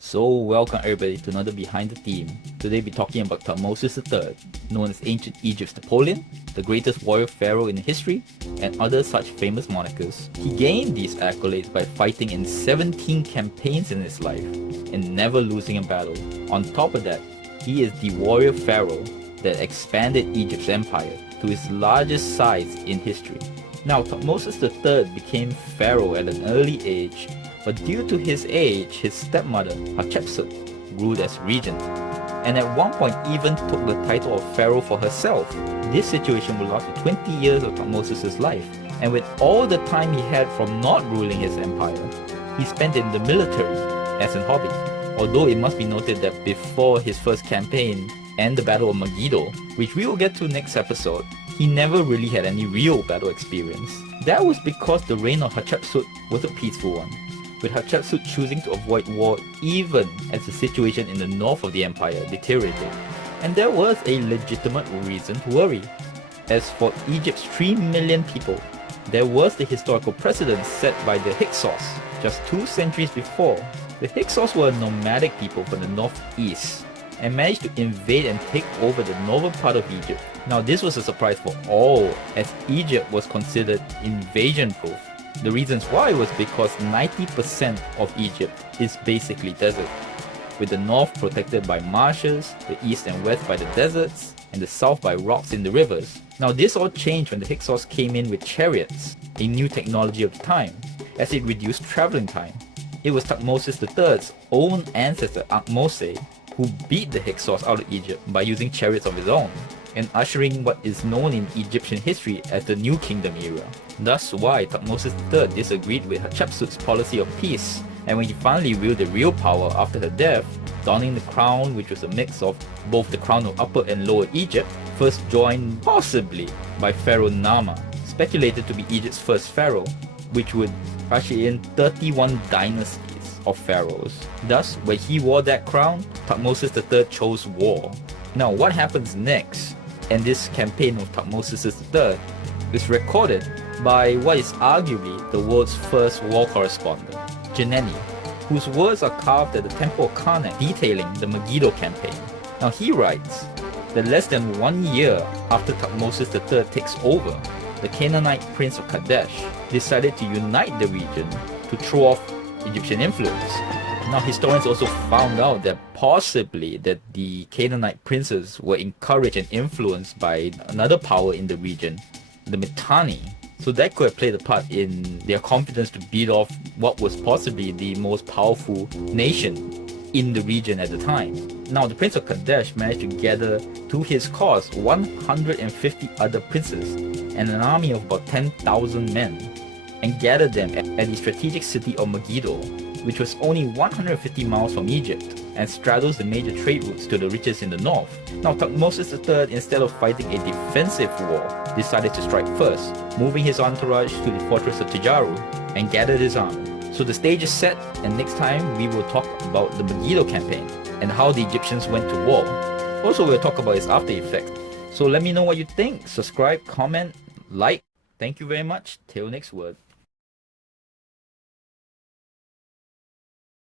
So welcome everybody to another Behind the Theme. Today we're talking about Thutmose III, known as ancient Egypt's Napoleon, the greatest warrior pharaoh in history, and other such famous monikers. He gained these accolades by fighting in 17 campaigns in his life and never losing a battle. On top of that, he is the warrior pharaoh that expanded Egypt's empire to its largest size in history. Now, Thutmose III became pharaoh at an early age, but due to his age, his stepmother, Hatshepsut, ruled as regent, and at one point even took the title of pharaoh for herself. This situation would last for 20 years of Thutmose' life, and with all the time he had from not ruling his empire, he spent in the military as a hobby. Although it must be noted that before his first campaign and the Battle of Megiddo, which we will get to next episode, he never really had any real battle experience. That was because the reign of Hatshepsut was a peaceful one, with Hatshepsut choosing to avoid war even as the situation in the north of the empire deteriorated. And there was a legitimate reason to worry. As for Egypt's 3 million people, there was the historical precedent set by the Hyksos just 2 centuries before. The Hyksos were nomadic people from the northeast and managed to invade and take over the northern part of Egypt. Now this was a surprise for all, as Egypt was considered invasion-proof. The reasons why was because 90% of Egypt is basically desert, with the north protected by marshes, the east and west by the deserts, and the south by rocks in the rivers. Now this all changed when the Hyksos came in with chariots, a new technology of the time, as it reduced traveling time. It was Thutmose III's own ancestor Thutmose who beat the Hyksos out of Egypt by using chariots of his own, and ushering what is known in Egyptian history as the New Kingdom era. Thus why Thutmose III disagreed with Hatshepsut's policy of peace, and when he finally wielded real power after her death, donning the crown, which was a mix of both the crown of Upper and Lower Egypt, first joined possibly by Pharaoh Nama, speculated to be Egypt's first pharaoh, which would usher in 31 dynasties of pharaohs. Thus, when he wore that crown, Thutmose III chose war. Now what happens next? And this campaign of Thutmose III is recorded by what is arguably the world's first war correspondent, Janeni, whose words are carved at the Temple of Karnak detailing the Megiddo campaign. Now he writes that less than 1 year after Thutmose III takes over, the Canaanite prince of Kadesh decided to unite the region to throw off Egyptian influence. Now historians also found out that possibly that the Canaanite princes were encouraged and influenced by another power in the region, the Mitanni. So that could have played a part in their confidence to beat off what was possibly the most powerful nation in the region at the time. Now the Prince of Kadesh managed to gather to his cause 150 other princes and an army of about 10,000 men, and gathered them at the strategic city of Megiddo, which was only 150 miles from Egypt and straddles the major trade routes to the riches in the north. Now Thutmose III, instead of fighting a defensive war, decided to strike first, moving his entourage to the fortress of Tijaru and gathered his army. So the stage is set, and next time we will talk about the Megiddo campaign and how the Egyptians went to war. Also we'll talk about its after effects. So let me know what you think. Subscribe, comment, like. Thank you very much. Till next word.